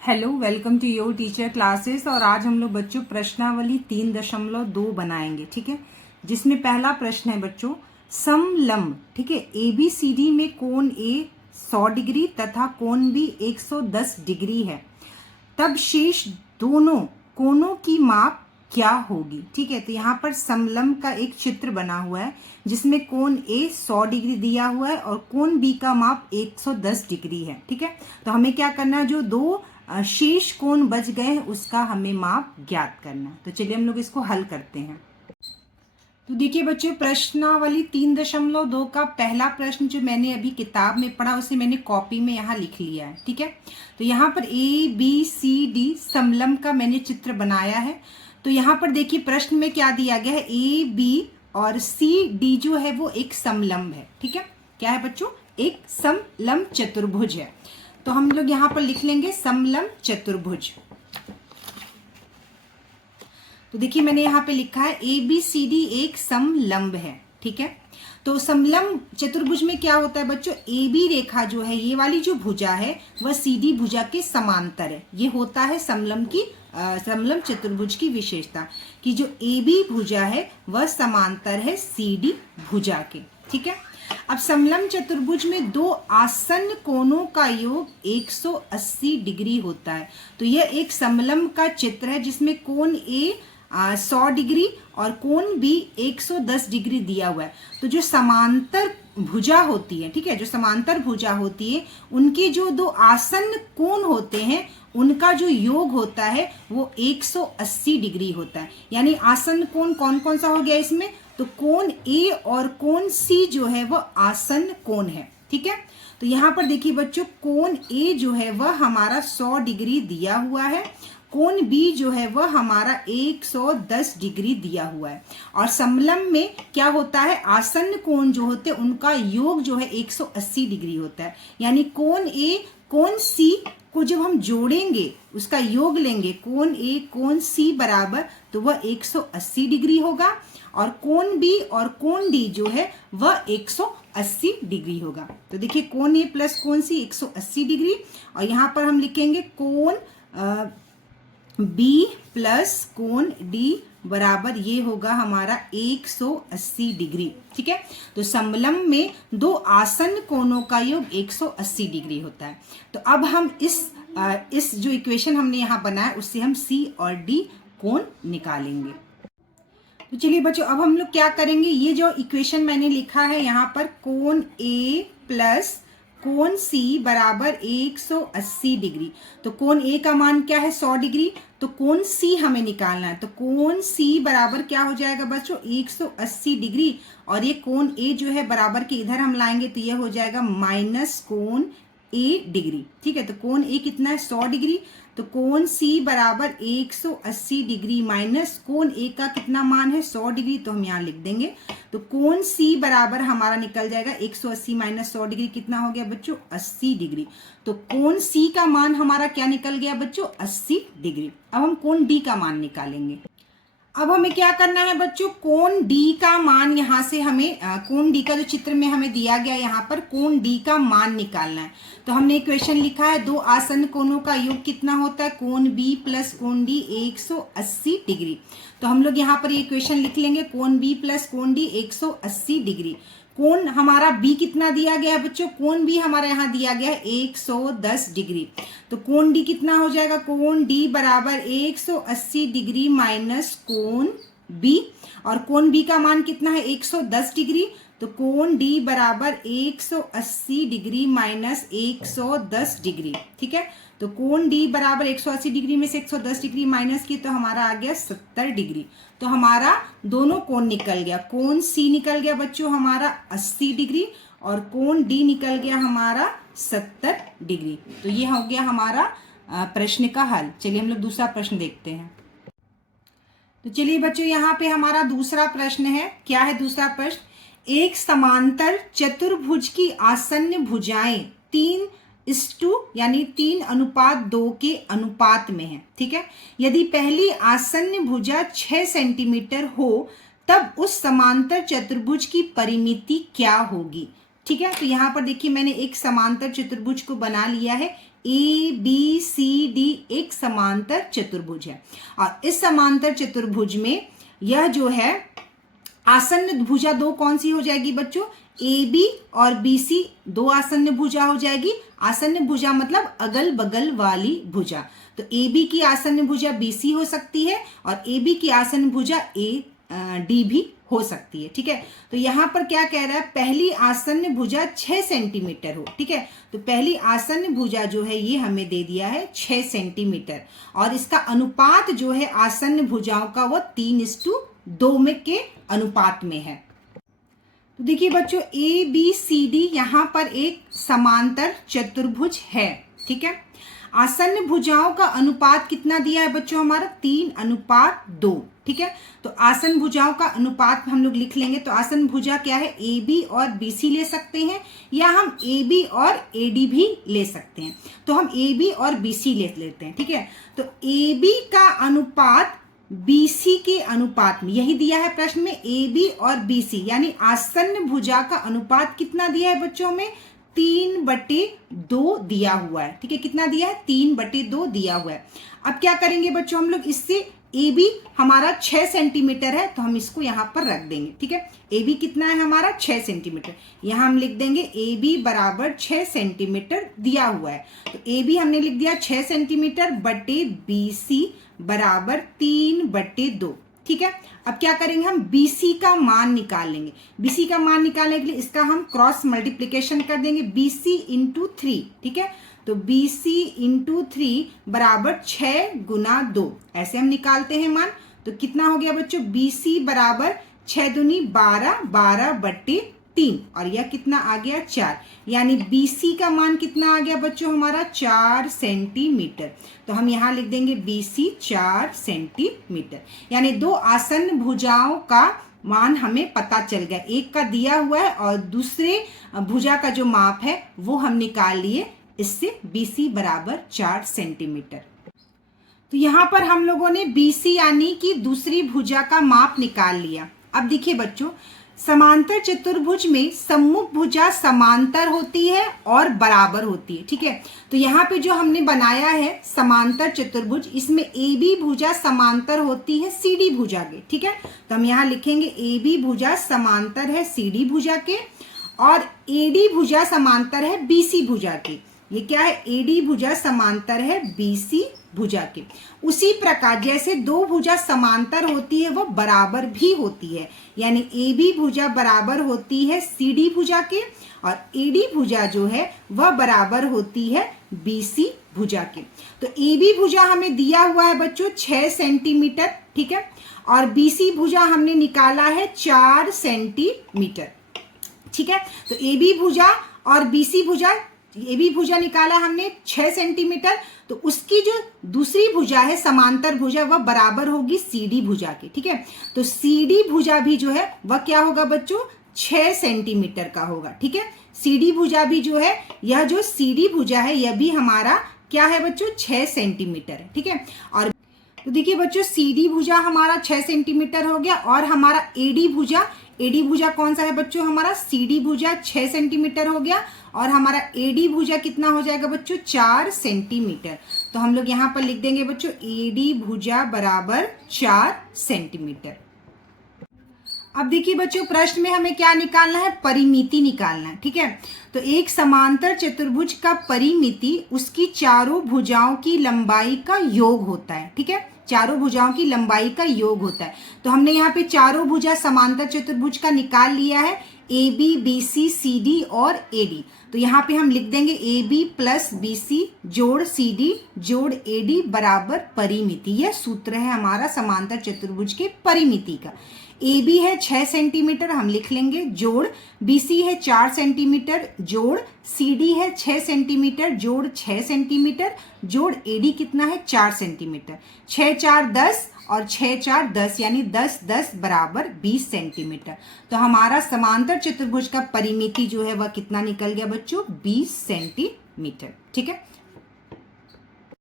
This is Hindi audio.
Hello, welcome to your teacher classes. और आज हम लोग बच्चों प्रश्नावली 3.2 बनाएंगे, ठीक है। जिसमें पहला प्रश्न है बच्चों समलंब, ठीक है। ABCD में कोण A 100 डिग्री तथा कोण B 110 डिग्री है, तब शेष दोनों कोणों की माप क्या होगी, ठीक है। तो यहाँ पर समलंब का एक चित्र बना हुआ है जिसमें कोण A 100 डिग्री दिया हुआ है और कोण B का माप 110 डिग्री है, ठीक है। तो हमें क्या करना है, जो दो शेष कोण बच गए हैं उसका हमें माप ज्ञात करना है। तो चलिए हम लोग इसको हल करते हैं। तो देखिए बच्चों, प्रश्नावली 3.2 का पहला प्रश्न जो मैंने अभी किताब में पढ़ा उसे मैंने कॉपी में यहाँ लिख लिया है, ठीक है। तो यहाँ पर ABCD समलंब का मैंने चित्र बनाया है। तो यहाँ पर देखिए प्रश्न में क्या दिया गया है, AB और CD जो है वो एक समलंब है, ठीक है। क्या है बच्चों, एक समलंब चतुर्भुज है। तो हम लोग यहाँ पर लिख लेंगे समलंब चतुर्भुज। तो देखिए मैंने यहाँ पे लिखा है ABCD एक समलंब है, ठीक है। तो समलंब चतुर्भुज में क्या होता है बच्चों, AB रेखा जो है, ये वाली जो भुजा है वह CD भुजा के समांतर है। ये होता है समलंब चतुर्भुज की विशेषता कि जो AB भुजा है वह समांतर है CD भुजा के, ठीक है। अब समलंब चतुर्भुज में दो आसन्न कोणों का योग 180 डिग्री होता है। तो यह एक समलंब का चित्र है जिसमें कोण A 100 डिग्री और कोण B 110 डिग्री दिया हुआ है। तो जो समांतर भुजा होती है, ठीक है, जो समांतर भुजा होती है उनके जो दो आसन्न कोण होते हैं उनका जो योग होता है वो 180 डिग्री होता है। यानी आसन्न कोण कौन कौन सा हो गया इसमें, तो कोण A और कोण C जो है वह आसन्न कोण है, ठीक है। तो यहाँ पर देखिए बच्चों, कोण A जो है वह हमारा 100 डिग्री दिया हुआ है, कोण B जो है वह हमारा 110 डिग्री दिया हुआ है। और समलंब में क्या होता है, आसन्न कोण जो होते हैं उनका योग जो है 180 डिग्री होता है। यानी कोण A कोण C को जब हम जोड़ेंगे, उसका योग लेंगे, कोण A कोण C बराबर, तो वह 180 डिग्री होगा। और कोण B और कोण D जो है वह 180 डिग्री होगा। तो देखिए कोण A प्लस कोण C 180 डिग्री, और यहाँ पर हम लिखेंगे कोण B प्लस कोण D बराबर ये होगा हमारा 180 डिग्री, ठीक है। तो समलंब में दो आसन्न कोणों का योग 180 डिग्री होता है। तो अब हम इस जो इक्वेशन हमने यहाँ बनाया उससे हम C और D कोण निकालेंगे। तो चलिए बच्चों, अब हम लोग क्या करेंगे, ये जो इक्वेशन मैंने लिखा है यहाँ पर, कोण A प्लस कोण C बराबर 180 डिग्री। तो कोण A का मान क्या है, 100 डिग्री। तो कोण C हमें निकालना है। तो कोण C बराबर क्या हो जाएगा बच्चों, 180 डिग्री। और ये कोण A जो है बराबर के इधर हम लाएंगे तो ये हो जाएगा माइनस कोण A डिग्री, ठीक है। तो कोण A कितना है, 100 डिग्री। तो कोण C बराबर 180 डिग्री माइनस कोण A का कितना मान है, 100 डिग्री, तो हम यहाँ लिख देंगे। तो कोण C बराबर हमारा निकल जाएगा 180 माइनस 100 डिग्री, कितना हो गया बच्चों, 80 डिग्री। तो कोण C का मान हमारा क्या निकल गया बच्चों, 80 डिग्री। अब हम कोण D का मान निकालेंगे। अब हमें क्या करना है बच्चों, कोण D का मान यहाँ से हमें कोण D का जो चित्र में हमें दिया गया यहाँ पर कोण D का मान निकालना है। तो हमने इक्वेशन लिखा है, दो आसन्न कोणों का योग कितना होता है, कोण B प्लस कोण D 180 डिग्री। तो हम लोग यहाँ पर ये इक्वेशन लिख लेंगे, कोण B प्लस कोण D 180 डिग्री। कोण हमारा B कितना दिया गया है बच्चों, कोण B हमारा यहाँ दिया गया है 110 डिग्री। तो कोण D कितना हो जाएगा, कोण D बराबर 180 डिग्री माइनस कोण B। और कोण B का मान कितना है, 110 डिग्री। तो कोण D बराबर 180 डिग्री माइनस 110 डिग्री, ठीक है। तो कोण D बराबर 180 डिग्री में से 110 डिग्री माइनस की तो हमारा आ गया 70 डिग्री। तो हमारा दोनों कोण निकल गया, कोण C निकल गया बच्चों हमारा 80 डिग्री और कोण D निकल गया हमारा 70 डिग्री। तो ये हो गया हमारा प्रश्न का हल। चलिए हम लोग दूसरा प्रश्न देखते हैं। तो चलिए बच्चों, यहाँ पे हमारा दूसरा प्रश्न है। क्या है दूसरा प्रश्न, एक समांतर चतुर्भुज की आसन्न भुजाएं 3:2 यानी 3:2 के अनुपात में है, ठीक है। यदि पहली आसन्न भुजा 6 सेंटीमीटर हो तब उस समांतर चतुर्भुज की परिमिति क्या होगी, ठीक है। तो यहाँ पर देखिए मैंने एक समांतर चतुर्भुज को बना लिया है ABCD एक समांतर चतुर्भुज है और इस समांतर चतुर्भुज में यह जो है आसन्न भुजा दो कौन सी हो जाएगी बच्चों, AB और BC दो आसन्न भुजा हो जाएगी। आसन्न भुजा मतलब अगल बगल वाली भुजा, तो AB की आसन्न भुजा BC हो सकती है और AB की आसन्न भुजा AD भी हो सकती है। ठीक है, तो यहाँ पर क्या कह रहा है, पहली आसन्न भुजा 6 सेंटीमीटर हो। ठीक है, तो पहली आसन्न भुजा जो है ये हमें दे दिया है 6 सेंटीमीटर और इसका अनुपात जो है आसन्न भुजाओं का वो 3:2 में के अनुपात में है। तो देखिए बच्चों ABCD यहाँ पर एक समांतर चतुर्भुज है। ठीक है, आसन्न भुजाओं का अनुपात कितना दिया है बच्चों, हमारा 3:2। ठीक है, तो आसन्न भुजाओं का अनुपात हम लोग लिख लेंगे। तो आसन्न भुजा क्या है, AB और BC ले सकते हैं या हम AB और AD भी ले सकते हैं। तो हम AB और BC ले लेते हैं। ठीक है, तो AB का अनुपात BC के अनुपात में, यही दिया है प्रश्न में, AB और BC यानी आसन्न भुजा का अनुपात कितना दिया है बच्चों में, 3/2 दिया हुआ है। ठीक है, कितना दिया है, 3/2 दिया हुआ है। अब क्या करेंगे बच्चों हम लोग, इससे AB हमारा 6 सेंटीमीटर है तो हम इसको यहाँ पर रख देंगे। ठीक है, AB कितना है हमारा 6 सेंटीमीटर, यहाँ हम लिख देंगे AB बराबर 6 सेंटीमीटर दिया हुआ है। तो AB हमने लिख दिया 6 सेंटीमीटर बटे BC बराबर 3/2। ठीक है, अब क्या करेंगे, हम BC का मान निकाल लेंगे। BC का मान निकालने के लिए इसका हम क्रॉस मल्टीप्लिकेशन कर देंगे, BC इंटू 3। ठीक है, तो BC इंटू 3 बराबर 6 गुना 2, ऐसे हम निकालते हैं मान। तो कितना हो गया बच्चों, BC बराबर 6 दूनी 12, 12/3 और यह कितना आ गया 4, यानी BC का मान कितना आ गया बच्चों हमारा 4 सेंटीमीटर। तो हम यहाँ लिख देंगे BC 4 सेंटीमीटर, यानी दो आसन्न भुजाओं का मान हमें पता चल गया, एक का दिया हुआ है और दूसरे भुजा का जो माप है वो हम निकाल लिए, इससे BC बराबर 4 सेंटीमीटर। तो यहाँ पर हम लोगों ने BC यानी कि दूसरी भुजा का माप निकाल लिया। अब देखिए बच्चों, समांतर चतुर्भुज में सम्मुख भुजा समांतर होती है और बराबर होती है। ठीक है, तो यहाँ पे जो हमने बनाया है समांतर चतुर्भुज, इसमें AB भुजा समांतर होती है CD भुजा के। ठीक है, तो हम यहाँ लिखेंगे AB भुजा समांतर है CD भुजा के और AD भुजा समांतर है BC भुजा के। ये क्या है, AD भुजा समांतर है BC भुजा के। उसी प्रकार जैसे दो भुजा समांतर होती है वो बराबर भी होती है, यानी AB भुजा बराबर होती है CD भुजा के और AD भुजा जो है वह बराबर होती है BC भुजा के। तो AB भुजा हमें दिया हुआ है बच्चों 6 सेंटीमीटर। ठीक है, और BC भुजा हमने निकाला है 4 सेंटीमीटर। ठीक है, तो AB भुजा और BC भुजा, AB भुजा निकाला हमने 6 सेंटीमीटर, तो उसकी जो दूसरी भुजा है समांतर भुजा वह बराबर होगी CD भुजा के। ठीक है, तो CD भुजा भी जो है वह क्या होगा बच्चों 6 सेंटीमीटर का होगा। ठीक है, CD भुजा भी जो है, यह जो CD भुजा है यह भी हमारा क्या है बच्चों 6 सेंटीमीटर है। ठीक है, और तो देखिए बच्चों CD भुजा हमारा 6 सेंटीमीटर हो गया और हमारा AD भुजा कौन सा है बच्चों हमारा, CD भुजा 6 सेंटीमीटर हो गया और हमारा AD भुजा कितना हो जाएगा बच्चों 4 सेंटीमीटर। तो हम लोग यहाँ पर लिख देंगे बच्चों AD भुजा बराबर 4 सेंटीमीटर। अब देखिए बच्चों प्रश्न में हमें क्या निकालना है, परिमिति निकालना है। ठीक है, तो एक समांतर चतुर्भुज का परिमिति उसकी चारों भुजाओं की लंबाई का योग होता है। ठीक है, चारों भुजाओं की लंबाई का योग होता है। तो हमने यहाँ पे चारों भुजा समांतर चतुर्भुज का निकाल लिया है, AB, BC, CD और AD। तो यहाँ पे हम लिख देंगे AB प्लस BC जोड़ CD जोड़ AD बराबर परिमिति। यह सूत्र है हमारा समांतर चतुर्भुज के परिमिति का। AB है 6 सेंटीमीटर, हम लिख लेंगे, जोड़ BC है 4 सेंटीमीटर, जोड़ CD है 6 सेंटीमीटर, जोड़ 6 सेंटीमीटर, जोड़ AD कितना है 4 सेंटीमीटर। 6 4 10 और 6 4 10 यानी 10 10 बराबर 20 सेंटीमीटर। तो हमारा समांतर चतुर्भुज का परिमिति जो है वह कितना निकल गया बच्चों 20 सेंटीमीटर। ठीक है।